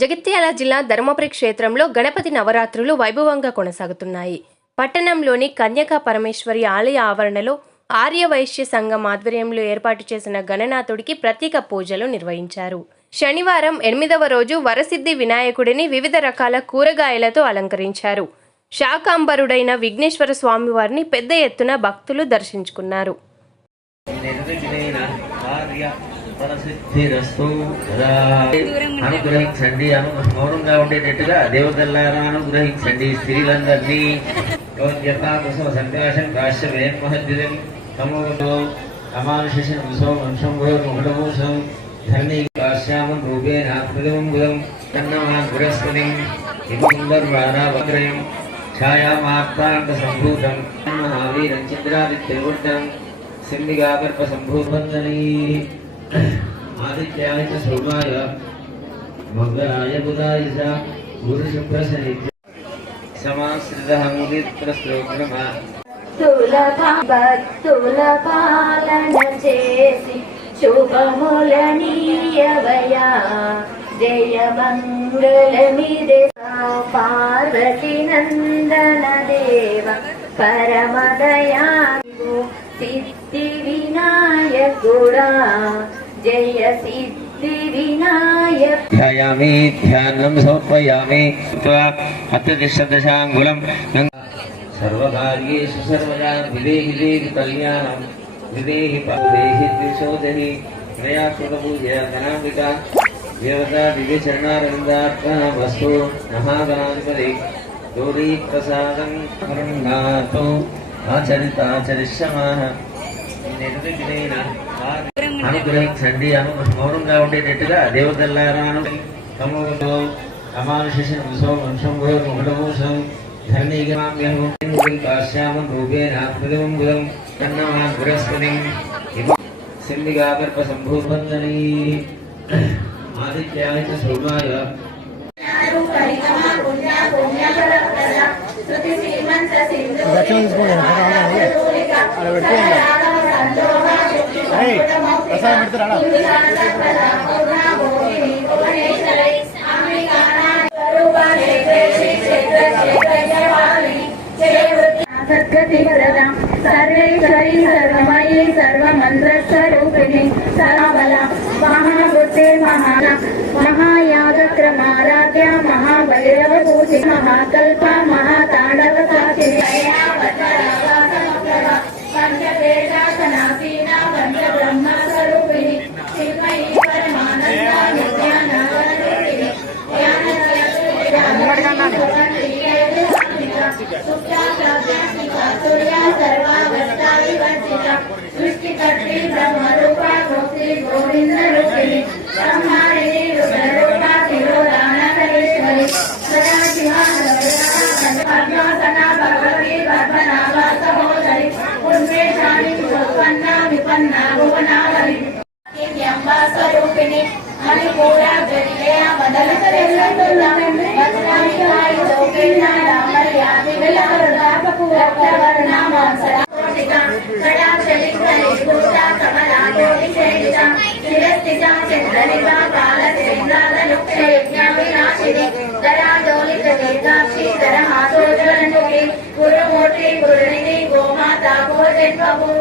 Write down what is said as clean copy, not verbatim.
జగిత్యాల జిల్లా ధర్మపురి క్షేత్రంలో గణపతి నవరాత్రులు వైభవంగా కొనసాగుతున్నాయి. పట్టణంలోని కన్యకా పరమేశ్వరి ఆలయ ఆవరణలో ఆర్యవైశ్య సంఘం ఆధ్వర్యంలో ఏర్పాటు చేసిన గణనాథుడికి ప్రత్యేక పూజలు నిర్వహించారు. శనివారం 8వ రోజు వరసిద్ధి వినాయకుడిని వివిధ రకాల కూరగాయలతో అలంకరించారు. శాకాంబరుడైన విఘ్నేశ్వర స్వామివారిని పెద్ద ఎత్తున భక్తులు దర్శించుకున్నారు. అనుగ్రహించండి, మౌనంగా ఉండేటట్టుగా దేవతల్లారా అనుగ్రహించండి. స్త్రీలందరినీ సంకాశం కాశ్యమహద్యుతం తమోగతో అమానుషం వంశంభోషం ధర్ణీ కాశ్యామం రూపేణ ప్రతిమంబుదం కన్నమాన్ బృహస్పతిం హిమసుందర్వారావగ్రయం ఛాయామాప్తాంత సంభూతం మహావీరం చంద్రాదిత్యవృట్టం సింహిగాగర్భ సంభూబంధనీ ఆదిత్యాయ చ సౌమాయ మంగళాయ బుధాయ చ గురుశుక్రశని సమాశ్రితః ముదిత్రశ్లోకమా భక్తుల పాలన చేసి శుభములనీయవయా జయ మంగళమిదే పార్వతి నందన దేవ పరమదయా సిద్ధి వినాయకుడా జయ సిద్ధి వినాయక. ధ్యాయామి ధ్యానం సమర్పయామి అత్యతిష్టదశాంగుళం సర్వకార్యేషు సర్వదా విదేహి దేవి కళ్యాణం విదేహి దేహి ద్విశోదహి మయా కృతపూజయ గణాంబిక దేవతా దివ్య చరణారవిందార్పణమస్తు. మహాగణాధిపతి గౌరీ ప్రసాదం కరుణాతో ఆచరితాచరిష్యమాః. అనుగ్రహించండి, మౌనంగా ఉండేటట్టుగా దేవతల్లారా తమోగతో అమానుషం వంశంభోషం ధర్ణీగమామ్యం కాశ్యామం రూపేణ ప్రతిమంబుదం కన్నమాన్ బృహస్పతిం సింహిగాగర్భ సంభూబంధనీ ఆదిత్యాయ చ సౌమాయ సర్వేశ్వరి సర్వమయీ సర్వమంత్రస్వరూపిణి సర్వబల మహాబుద్ధి మహాయాగక్రమారాధ్య మహాభైరవ పూజి మహాకల్ప మహాతాండవ సాక్షి పంచదేశాసనాసీన పంచబ్రహ్మ స్వరూపిణి చిన్మయీ పరమానంద నిత్యానందరూపిణి సూర్య సర్వావస్థాయి వర్జిత సృష్టికర్త్రి బ్రహ్మరూపా గోప్తి గోవింద రూపిణి సంహారిణి రుద్రరూపా తిరోధానకరేశ్వరి సదాశివ పద్మాసన భగవతి పద్మనాభ సహోదరి ఉన్మేషాని ఉత్పన్న విపన్న భువనావరి దివ్యాంబా స్వరూపిణి మణిపూర జయ గురుమూర్తి గురునిధి గోమాత గోజన్మభూ